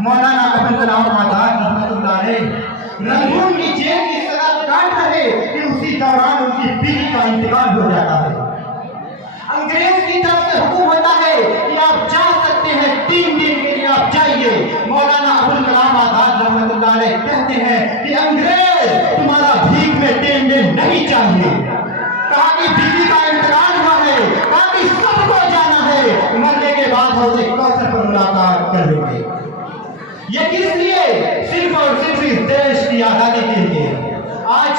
مولانا ابوال کلام آزاد رحمۃ اللہ علیہ رنگون کی جیل کی سزا کاٹ رہے کہ اسی دوران ان کی بیوی کا انتقال ہو جاتا ہے۔ انگریز کی طرف سے حکم ہوتا ہے کہ آپ جا سکتے ہیں، 3 دن کے لیے آپ جائیے۔ مولانا ابوال کلام آزاد رحمۃ اللہ علیہ کہتے ہیں کہ انگریز تمہارا بھیک میں 3 دن نہیں چاہیے۔ کہا کہ بیوی کا انتقال ہوا ہے، کہا کہ سب کو جانا ہے، مرنے کے بعد حوض کوثر پر ملاقات کر لیں گے۔ یہ کس لیے؟ صرف اور صرف اس دیش کی آزادی کے لیے۔ آج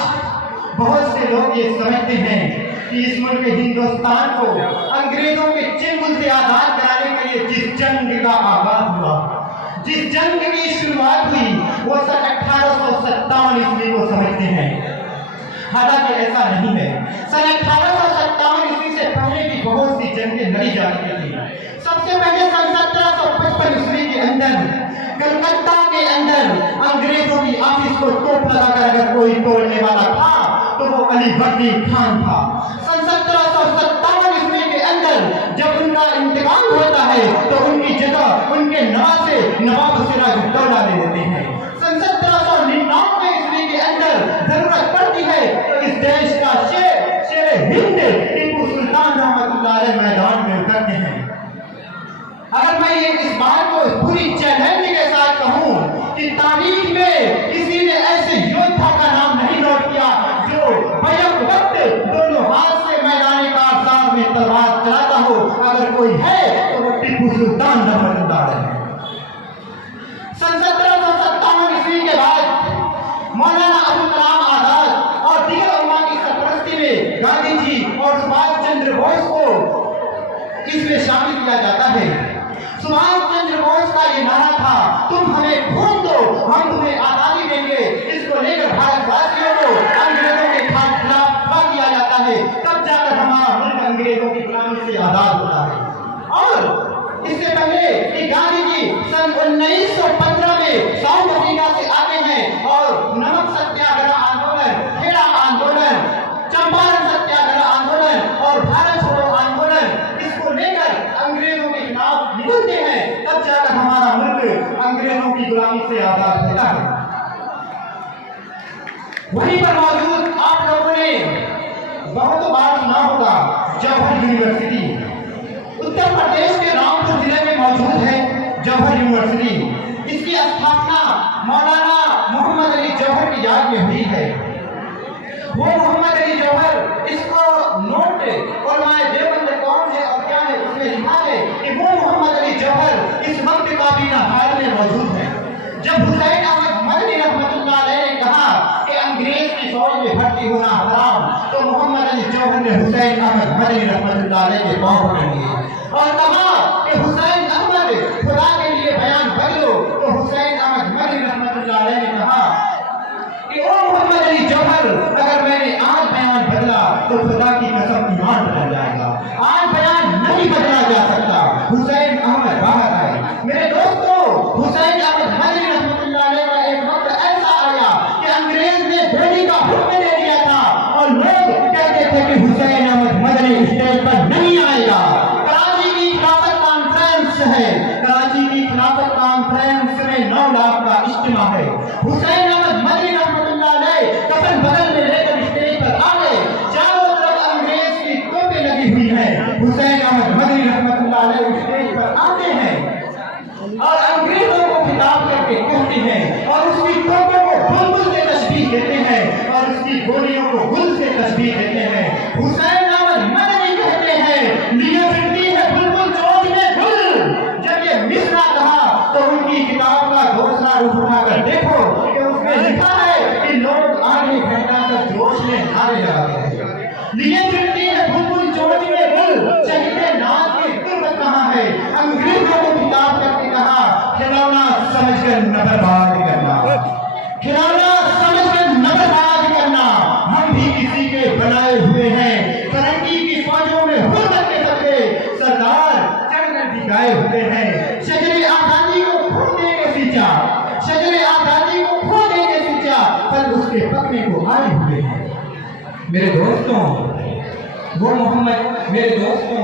بہت سے لوگ یہ سمجھتے ہیں کہ اس ملک ہندوستان کو انگریزوں کے چنگل سے آزاد کرانے کے لیے جس جنگ کا آغاز ہوا، جس جنگ کی شروعات ہوئی، وہ سن 1857 عیسوی کو سمجھتے ہیں۔ حالانکہ ایسا نہیں ہے۔ سن 1857 عیسوی سے پہلے بھی بہت سی جنگیں لڑی جا چکی تھیں۔ سب سے پہلے سن 1755 عیسوی کے اندر کلکتہ کے اندر انگریزوں کی آفس کو توپ لگا کر اگر کوئی توڑنے والا تھا تو وہ علی بردی خان تھا۔ سن 1757 عیسوی کے اندر جب ان کا انتقال ہوتا ہے تو ان کی جگہ ان کے نواسے نواب سراج الدولہ لے لیتے ہیں۔ سن 1799 عیسوی کے اندر ضرورت پڑتی ہے تو اس دیش کا شیر ہند ٹیپو سلطان رحمۃ اللہ علیہ میدان میں اترتے ہیں۔ اگر میں اس بات کو پوری چیلنج کے ساتھ کہوں کہ تاریخ میں کسی نے ایسے یودھا کا نام نہیں نوٹ کیا جو بیک وقت دونوں ہاتھ سے میدان کارزار میں تلوار چلاتا ہو، اگر کوئی ہے تو وہ ٹیپو سلطان رحمۃ اللہ علیہ ہے۔ سن 1757 عیسوی کے بعد مولانا ابوال کلام آزاد اور دیگر علماء کی سرپرستی میں گاندھی جی اور سبھاش چندر بوس کو اس میں شامل کیا جاتا ہے۔ سبھاش چندر بوس کا یہ نعرہ تھا، تم ہمیں خون دو ہم تمہیں آزادی دیں گے۔ اس کو لے کر بھارت واسیوں کو انگریزوں کے خلاف کھڑا کیا جاتا ہے، تب جا کر ہمارا ملک انگریزوں کی غلامی سے آزاد ہوتا ہے۔ اور اس سے پہلے کہ گاندھی جی سن 1915 میں ساؤتھ افریقہ سے آتے ہیں اور نمک ستیاگرہ آندولن، کھیڑا آندولن، چمپارن ستیاگرہ آندولن اور بھارت چھوڑو آندولن اس کو لے کر انگریزوں کے خلاف نکلتے ہیں، تب جا کر ہمارا ملک انگریزوں کی غلامی سے آزاد ہوتا ہے۔ وہیں پر موجود آپ لوگوں نے بہت بار سنا ہوگا جوہر یونیورسٹی، اتر پردیش کے رامپور ضلع میں موجود ہے جوہر یونیورسٹی۔ اس کی استھاپنا مولانا محمد علی جوہر کی یاد میں ہوئی ہے۔ وہ محمد علی جوہر، اس کو نوٹ علماء دیوبند کون ہے اور کیا ہے اس میں لکھا ہے کہ وہ محمد علی جوہر اس وقت کابینہ حال میں موجود ہے۔ جب حسین احمد مدنی رحمۃ اللہ علیہ نے کہا کہ انگریز کی فوج میں بھرتی ہونا حرام، تو محمد علی جوہر نے حسین احمد مدنی رحمۃ اللہ علیہ کے پاؤں پکڑ لیے اور کہا کہ حسین احمد خدا کے لیے بیان بدلو، تو حسین احمد مدنی رحمۃ اللہ علیہ نے کہا کہ او محمد علی جوہر، اگر میں نے آج بیان بدلا تو خدا کی قسم ایمان بدل جائے گا، آج بیان نہیں بدلا جا سکتا۔ حسین احمد باہر آئے۔ میرے دوستو، حسین احمد مدنی رحمۃ اللہ علیہ کا ایک وقت ایسا آیا کہ انگریز نے گولی کا حکم دے دیا تھا اور لوگ کہتے تھے کہ حسین احمد مدنی اسٹیج پر نہیں آئے گا۔ کراچی کی خلافت کانفرنس ہے، کراچی کی خلافت کانفرنس میں 9 لاکھ کا اجتماع ہے۔ حسین احمد مدنی رحمۃ اللہ علیہ کفن بغل میں لے کر اسٹیج پر آ گئے، چاروں طرف انگریز کی توپیں لگی ہوئی ہیں۔ حسین احمد مدنی رحمۃ اللہ علیہ اسٹیج پر آتے ہیں اور انگریزوں کو خطاب کر کے کہتے ہیں اور اس کی توپوں کو بلبل سے تشبیہ دیتے ہیں اور اس کی گولیوں کو گل سے تشبیہ دیتے ہیں۔ حسین احمد مدنی کہتے ہیں لیے پھرتی ہے بلبل چوٹ میں گل۔ جب یہ مصرع کہا تو ان کی کتاب کا دوسرا رخ اٹھا کر دیکھو کہ اس میں لکھا ہے کہ لوگ آگے گھنٹا کر جوش میں نعرے لگاتے ہیں، لیے پھرتی ہے بلبل چوٹ میں گل، شہید ناز کی قربت کہاں ہے؟ انگریزوں کو خطاب کر کے کہا کھلونا سمجھ کر نہ برباد کرنا، کھلونا سمجھ کر نہ برباد کرنا، ہم بھی کسی کے بنائے ہوئے ہیں، فرنگی کی فوجوں میں حرمت کے سکے سردار چڑھ کر دکھائے ہوئے ہیں۔ شجر آزادی کو کھو دے کے سینچا، شجر آزادی کو کھو دے کے سینچا، پھل اس کے پکنے کو آئے ہوئے ہیں۔ میرے دوستوں، وہ محمد، میرے دوستوں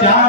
4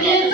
3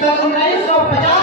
1950